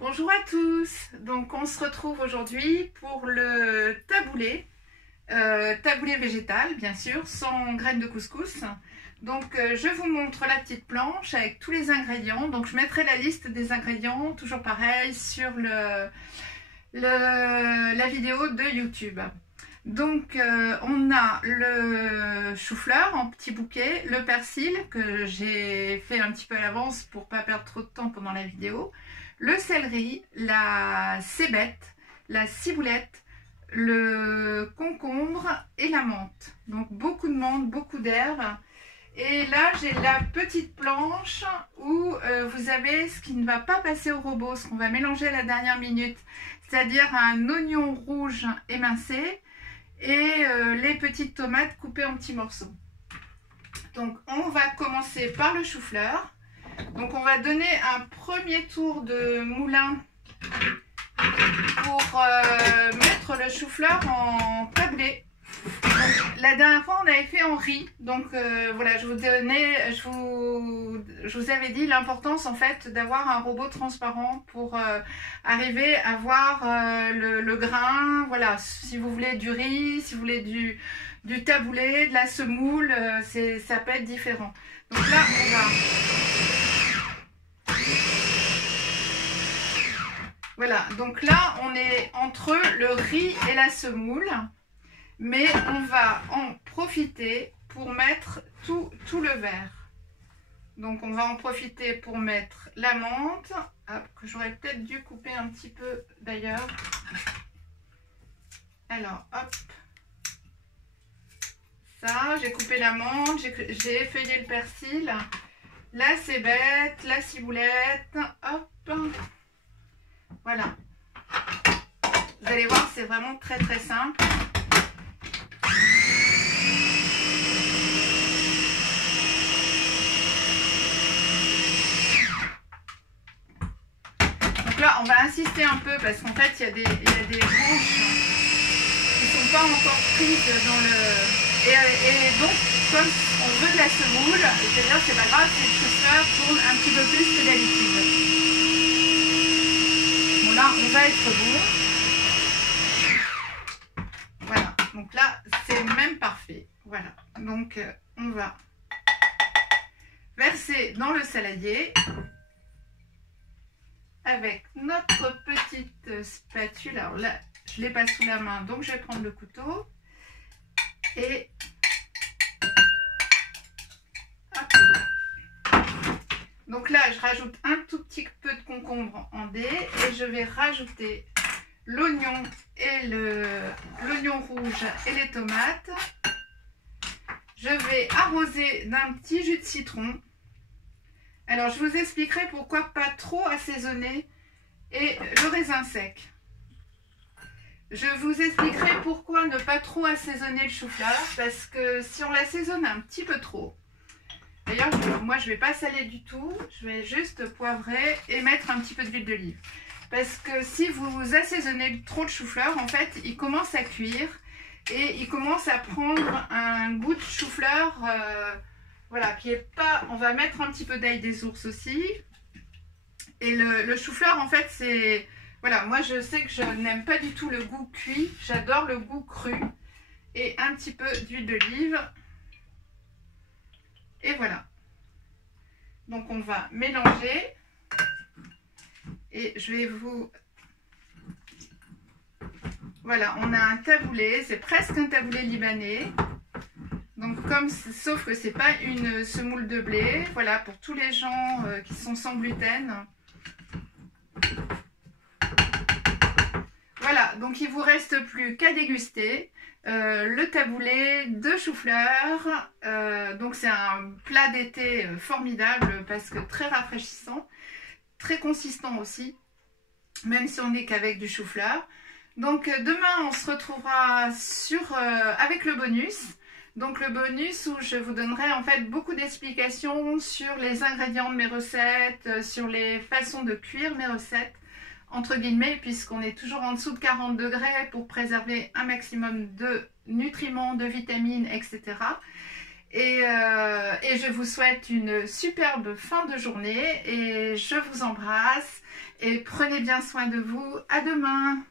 Bonjour à tous, donc on se retrouve aujourd'hui pour le taboulé, taboulé végétal bien sûr, sans graines de couscous. Donc je vous montre la petite planche avec tous les ingrédients, donc je mettrai la liste des ingrédients, toujours pareil, sur la vidéo de YouTube. Donc on a le chou-fleur en petits bouquets, le persil que j'ai fait un petit peu à l'avance pour pas perdre trop de temps pendant la vidéo, le céleri, la cébette, la ciboulette, le concombre et la menthe. Donc beaucoup de menthe, beaucoup d'herbes. Et là j'ai la petite planche où vous avez ce qui ne va pas passer au robot, ce qu'on va mélanger à la dernière minute, c'est-à-dire un oignon rouge émincé et les petites tomates coupées en petits morceaux. Donc on va commencer par le chou-fleur. Donc on va donner un premier tour de moulin pour mettre le chou-fleur en tablé. Donc, la dernière fois on avait fait en riz, donc voilà, je vous avais dit l'importance en fait d'avoir un robot transparent pour arriver à voir le grain. Voilà, si vous voulez du riz, si vous voulez du taboulé, de la semoule, ça peut être différent. Donc là on va... Voilà, donc là on est entre le riz et la semoule. Mais on va en profiter pour mettre tout le verre. Donc on va en profiter pour mettre la menthe, que j'aurais peut-être dû couper un petit peu d'ailleurs. Alors hop, ça, j'ai coupé la menthe, j'ai effeuillé le persil, la cébette, la ciboulette, hop, voilà. Vous allez voir, c'est vraiment très simple. Là, on va insister un peu parce qu'en fait, il y a des branches qui ne sont pas encore prises dans le... Et donc, comme on veut de la semoule, je veux dire, c'est pas grave si le chou-fleur tourne un petit peu plus que d'habitude. Bon, là, on va être bon. Voilà. Donc là, c'est même parfait. Voilà. Donc, on va verser dans le saladier avec notre petite spatule. Alors là, je ne l'ai pas sous la main, donc je vais prendre le couteau. Et hop. Donc là, je rajoute un tout petit peu de concombre en dés et je vais rajouter l'oignon et l'oignon rouge et les tomates. Je vais arroser d'un petit jus de citron. Alors, je vous expliquerai pourquoi pas trop assaisonner et le raisin sec. Je vous expliquerai pourquoi ne pas trop assaisonner le chou-fleur, parce que si on l'assaisonne un petit peu trop, d'ailleurs, moi, je ne vais pas saler du tout, je vais juste poivrer et mettre un petit peu d'huile d'olive. Parce que si vous assaisonnez trop le chou-fleur, en fait, il commence à cuire et il commence à prendre un goût de chou-fleur... voilà, qui est pas... On va mettre un petit peu d'ail des ours aussi. Et le chou-fleur, en fait, c'est... Voilà, moi, je sais que je n'aime pas du tout le goût cuit. J'adore le goût cru. Et un petit peu d'huile d'olive. Et voilà. Donc, on va mélanger. Et je vais vous... Voilà, on a un taboulé. C'est presque un taboulé libanais. Donc sauf que c'est pas une semoule de blé, voilà, pour tous les gens qui sont sans gluten. Voilà, donc il vous reste plus qu'à déguster le taboulé de chou-fleur. Donc c'est un plat d'été formidable parce que très rafraîchissant, très consistant aussi, même si on n'est qu'avec du chou-fleur. Donc demain on se retrouvera avec le bonus. Donc le bonus où je vous donnerai en fait beaucoup d'explications sur les ingrédients de mes recettes, sur les façons de cuire mes recettes, entre guillemets, puisqu'on est toujours en dessous de 40 degrés pour préserver un maximum de nutriments, de vitamines, etc. Et je vous souhaite une superbe fin de journée et je vous embrasse et prenez bien soin de vous. À demain!